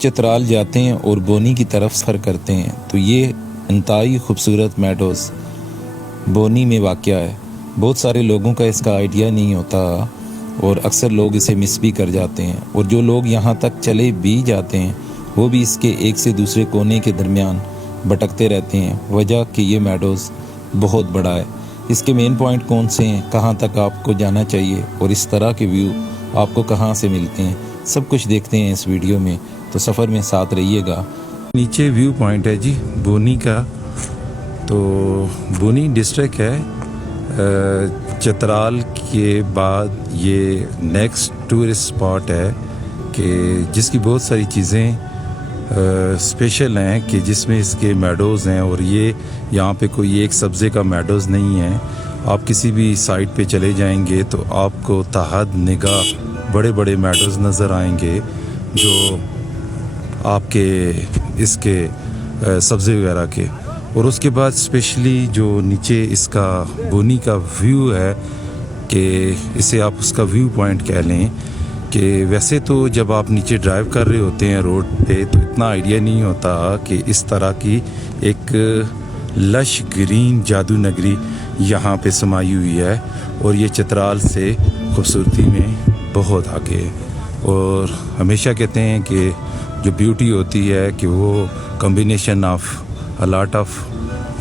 چترال جاتے ہیں اور بونی کی طرف سفر کرتے ہیں تو یہ انتہائی خوبصورت میڈوز بونی میں واقع ہے۔ بہت سارے لوگوں کا اس کا آئیڈیا نہیں ہوتا اور اکثر لوگ اسے مس بھی کر جاتے ہیں، اور جو لوگ یہاں تک چلے بھی جاتے ہیں وہ بھی اس کے ایک سے دوسرے کونے کے درمیان بھٹکتے رہتے ہیں، وجہ کہ یہ میڈوز بہت بڑا ہے۔ اس کے مین پوائنٹ کون سے ہیں، کہاں تک آپ کو جانا چاہیے اور اس طرح کے ویو آپ کو کہاں سے ملتے ہیں، سب کچھ دیکھتے ہیں اس ویڈیو میں، تو سفر میں ساتھ رہیے گا۔ نیچے ویو پوائنٹ ہے جی بونی کا، تو بونی ڈسٹرکٹ ہے چترال کے بعد یہ نیکسٹ ٹورسٹ اسپاٹ ہے کہ جس کی بہت ساری چیزیں اسپیشل ہیں، کہ جس میں اس کے میڈوز ہیں، اور یہ یہاں پہ کوئی ایک سبزے کا میڈوز نہیں ہے۔ آپ کسی بھی سائٹ پہ چلے جائیں گے تو آپ کو تحت نگاہ بڑے بڑے میڈوز نظر آئیں گے جو آپ کے اس کے سبزے وغیرہ کے، اور اس کے بعد اسپیشلی جو نیچے اس کا بونی کا ویو ہے کہ اسے آپ اس کا ویو پوائنٹ کہہ لیں، کہ ویسے تو جب آپ نیچے ڈرائیو کر رہے ہوتے ہیں روڈ پہ تو اتنا آئیڈیا نہیں ہوتا کہ اس طرح کی ایک لش گرین جادو نگری یہاں پہ سمائی ہوئی ہے، اور یہ چترال سے خوبصورتی میں بہت آگے ہے۔ اور ہمیشہ کہتے ہیں کہ جو بیوٹی ہوتی ہے کہ وہ کمبینیشن آف لاٹ آف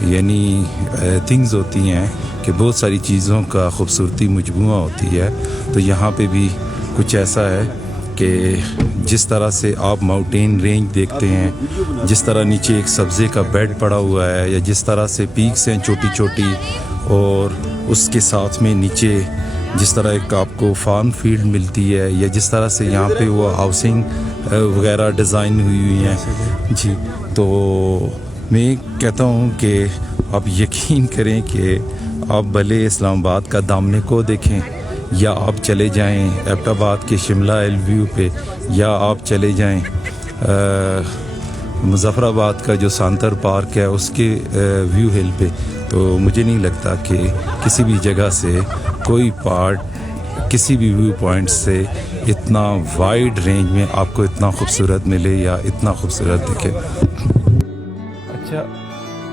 یعنی تھنگز ہوتی ہیں، کہ بہت ساری چیزوں کا خوبصورتی مجموعہ ہوتی ہے۔ تو یہاں پہ بھی کچھ ایسا ہے کہ جس طرح سے آپ ماؤنٹین رینج دیکھتے ہیں، جس طرح نیچے ایک سبزے کا بیڈ پڑا ہوا ہے، یا جس طرح سے پیکس ہیں چھوٹی چھوٹی، اور اس کے ساتھ میں نیچے جس طرح ایک آپ کو فارم فیلڈ ملتی ہے، یا جس طرح سے یہاں پہ وہ ہاؤسنگ وغیرہ ڈیزائن ہوئی ہیں جی، تو میں کہتا ہوں کہ آپ یقین کریں کہ آپ بھلے اسلام آباد کا دامنے کو دیکھیں، یا آپ چلے جائیں ایبٹ آباد کے شملہ ایل ویو پہ، یا آپ چلے جائیں مظفر آباد کا جو سانتر پارک ہے اس کے ویو ہل پہ، تو مجھے نہیں لگتا کہ کسی بھی جگہ سے کوئی پارٹ کسی بھی ویو پوائنٹ سے اتنا وائڈ رینج میں آپ کو اتنا خوبصورت ملے یا اتنا خوبصورت دکھے۔ اچھا،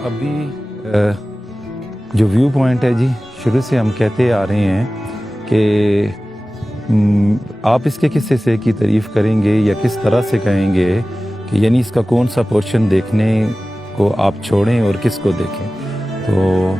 ابھی جو ویو پوائنٹ ہے جی، شروع سے ہم کہتے آ رہے ہیں کہ آپ اس کے کس حصے کی تعریف کریں گے یا کس طرح سے کہیں گے کہ یعنی اس کا کون سا پورشن دیکھنے کو آپ چھوڑیں اور کس کو دیکھیں؟ تو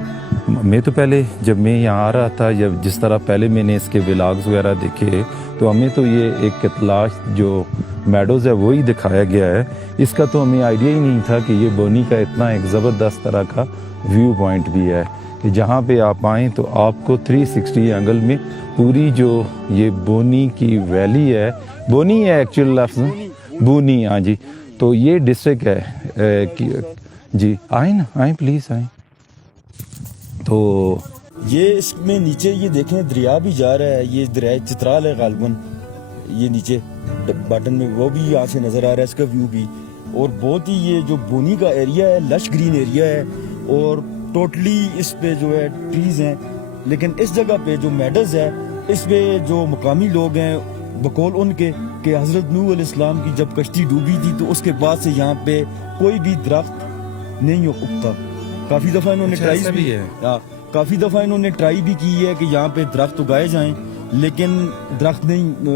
میں تو پہلے جب میں یہاں آ رہا تھا، جس طرح پہلے میں نے اس کے ولاگز وغیرہ دیکھے، تو ہمیں تو یہ ایک کتلاش جو میڈوز ہے وہی دکھایا گیا ہے، اس کا تو ہمیں آئیڈیا ہی نہیں تھا کہ یہ بونی کا اتنا ایک زبردست طرح کا ویو پوائنٹ بھی ہے، کہ جہاں پہ آپ آئیں تو آپ کو 360 اینگل میں پوری جو یہ بونی کی ویلی ہے، بونی ہے ایکچوئل لفظ بونی، ہاں جی، تو یہ ڈسٹرکٹ ہے جی، آئیں نا، آئیں پلیز آئیں۔ تو یہ اس میں نیچے یہ دیکھیں دریا بھی جا رہا ہے، یہ دریا چترال ہے غالباً، یہ نیچے باٹن میں وہ بھی یہاں سے نظر آ رہا ہے، اس کا ویو بھی، اور بہت ہی یہ جو بونی کا ایریا ہے لش گرین ایریا ہے، اور ٹوٹلی اس پہ جو ہے ٹریز ہیں، لیکن اس جگہ پہ جو میڈوز ہے اس پہ جو مقامی لوگ ہیں بقول ان کے کہ حضرت نوح علیہ السلام کی جب کشتی ڈوبی تھی تو اس کے بعد سے یہاں پہ کوئی بھی درخت نہیں اگتا۔ کافی دفعہ انہوں نے ٹرائی بھی کی ہے کہ یہاں پہ درخت اگائے جائیں، لیکن درخت نہیں،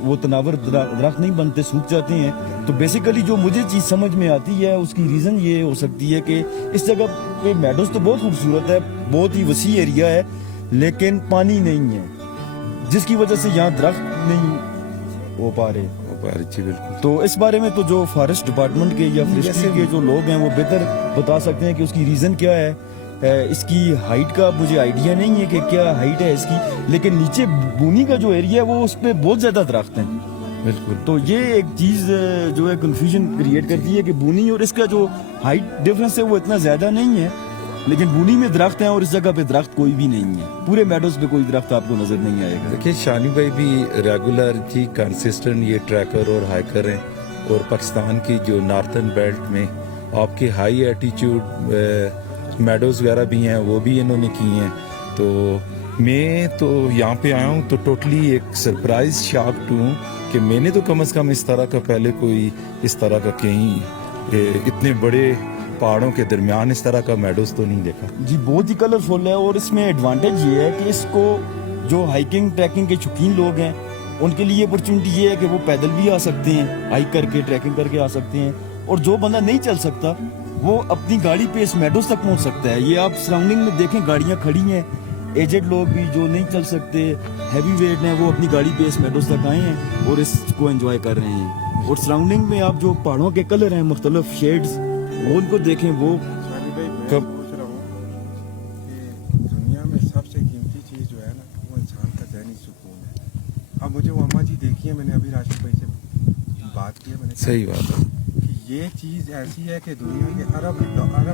وہ تناور درخت نہیں بنتے، سوکھ جاتے ہیں۔ تو بیسیکلی جو مجھے چیز سمجھ میں آتی ہے اس کی ریزن یہ ہو سکتی ہے کہ اس جگہ پہ میڈوز تو بہت خوبصورت ہے، بہت ہی وسیع ایریا ہے، لیکن پانی نہیں ہے، جس کی وجہ سے یہاں درخت نہیں ہو پا رہے۔ تو اس بارے میں تو جو فارسٹ ڈپارٹمنٹ کے یا فارسٹری کے جو لوگ ہیں وہ بہتر بتا سکتے ہیں کہ اس کی ریزن کیا ہے۔ اس کی ہائٹ کا مجھے آئیڈیا نہیں ہے کہ کیا ہائٹ ہے اس کی، لیکن نیچے بونی کا جو ایریا ہے وہ اس پہ بہت زیادہ درخت ہیں۔ بالکل، تو یہ ایک چیز جو ہے کنفیوژن کریٹ کرتی ہے کہ بونی اور اس کا جو ہائٹ ڈفرنس ہے وہ اتنا زیادہ نہیں ہے، لیکن بونی میں درخت ہیں اور اس جگہ پہ درخت کوئی بھی نہیں ہے، پورے میڈوز پہ کوئی درخت آپ کو نظر نہیں آئے گا۔ دیکھیں شانی بھائی بھی ریگولر جی کنسسٹنٹ یہ ٹریکر اور ہائیکر ہیں، اور پاکستان کی جو نارتھن بیلٹ میں آپ کے ہائی ایٹیچیوڈ میڈوز وغیرہ بھی ہیں وہ بھی انہوں نے کی ہیں۔ تو میں تو یہاں پہ آیا ہوں تو ٹوٹلی ایک سرپرائز شاکڈ ہوں کہ میں نے تو کم از کم اس طرح کا پہلے کوئی اس طرح کا کہیں اتنے بڑے پہاڑوں کے درمیان اس طرح کا میڈوز تو نہیں دیکھا. جی بہت ہی کلرفل ہے, اور اس میں ایڈوانٹیج یہ ہے کہ اس کو جو ہائکنگ ٹریکنگ کے شوقین لوگ ہیں ان کے لیے اپرچونٹی یہ ہے کہ وہ پیدل بھی آ سکتے ہیں, ہائک کر کے ٹریکنگ کر کے آ سکتے ہیں, اور جو بندہ نہیں چل سکتا وہ اپنی گاڑی پہ اس میڈوز تک پہنچ سکتا ہے. یہ آپ سراؤنڈنگ میں دیکھیں گاڑیاں کھڑی ہیں, ایجڈ لوگ بھی جو نہیں چل سکتے ہیوی ویٹ ہیں وہ اپنی گاڑی پہ اس میڈوز تک آئے ہیں اور اس کو انجوائے کر رہے ہیں. اور سراؤنڈنگ میں آپ جو پہاڑوں کے کلر ہیں مختلف شیڈز وہ ان کو دیکھیں, وہ کب سوچ رہا ہوں کہ دنیا میں سب سے قیمتی چیز جو ہے نا وہ انسان کا ذہنی سکون ہے. اب مجھے وہ اماں جی دیکھی ہے, میں نے ابھی راشد بھائی سے بات کی ہے, میں نے صحیح بات ہے کہ یہ چیز ایسی ہے کہ دنیا کے ارب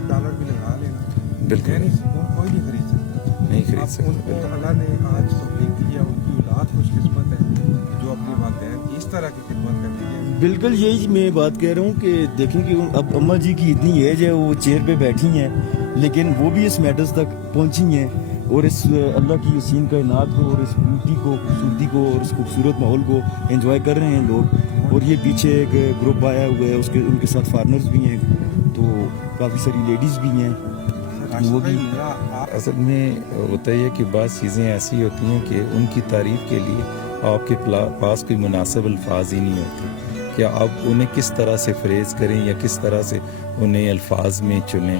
ڈالر بھی لگا لینا بالکل ذہنی سکون کوئی نہیں خرید سکتا. نہیں خرید اب سکتا. ان کو اللہ نے آج توفیق دی ہے, ان کی اولاد خوش قسمت ہے جو اپنی والدین کی اس طرح کی خدمت کرتی ہے. بالکل یہی میں بات کہہ رہا ہوں کہ دیکھیں کہ اب اماں جی کی اتنی ایج ہے, وہ چیئر پہ بیٹھی ہیں لیکن وہ بھی اس میڈلز تک پہنچی ہیں, اور اس اللہ کی حسین کائنات کو اور اس بیوٹی کو خوبصورتی کو اور اس خوبصورت ماحول کو انجوائے کر رہے ہیں لوگ. اور یہ پیچھے ایک گروپ آیا ہوا ہے, ان کے ساتھ فارنرز بھی ہیں, تو کافی ساری لیڈیز بھی ہیں. وہ بھی اصل میں ہوتا ہی ہے کہ بعض چیزیں ایسی ہوتی ہیں کہ ان کی تعریف کے لیے آپ کے پاس کوئی مناسب الفاظ ہی نہیں ہوتے کہ آپ انہیں کس طرح سے فریز کریں یا کس طرح سے انہیں الفاظ میں چنیں.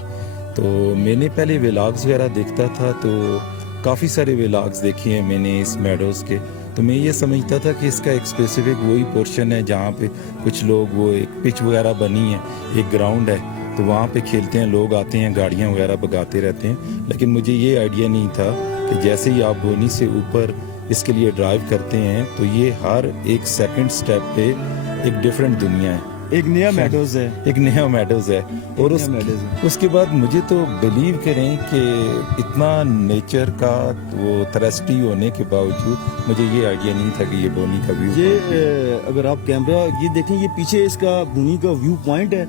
تو میں نے پہلے ویلاگز وغیرہ دیکھتا تھا, تو کافی سارے ویلاگز دیکھے ہیں میں نے اس میڈوز کے, تو میں یہ سمجھتا تھا کہ اس کا ایک اسپیسیفک وہی پورشن ہے جہاں پہ کچھ لوگ وہ ایک پچ وغیرہ بنی ہے, ایک گراؤنڈ ہے, تو وہاں پہ کھیلتے ہیں لوگ, آتے ہیں گاڑیاں وغیرہ بگاتے رہتے ہیں. لیکن مجھے یہ آئیڈیا نہیں تھا کہ جیسے ہی آپ بونی سے اوپر اس کے لیے ڈرائیو کرتے ہیں تو یہ ہر ایک سیکنڈ سٹیپ پہ ایک ڈیفرنٹ دنیا ہے, ایک نیا میڈوز ہے, ایک نیا میڈوز ہے. اور اس کے بعد مجھے تو بلیو کریں کہ اتنا نیچر کا وہ تھرسٹی ہونے کے باوجود مجھے یہ آئیڈیا نہیں تھا کہ یہ بونی کا ویو. یہ اگر آپ کیمرہ یہ دیکھیں, یہ پیچھے اس کا بونی کا ویو پوائنٹ ہے,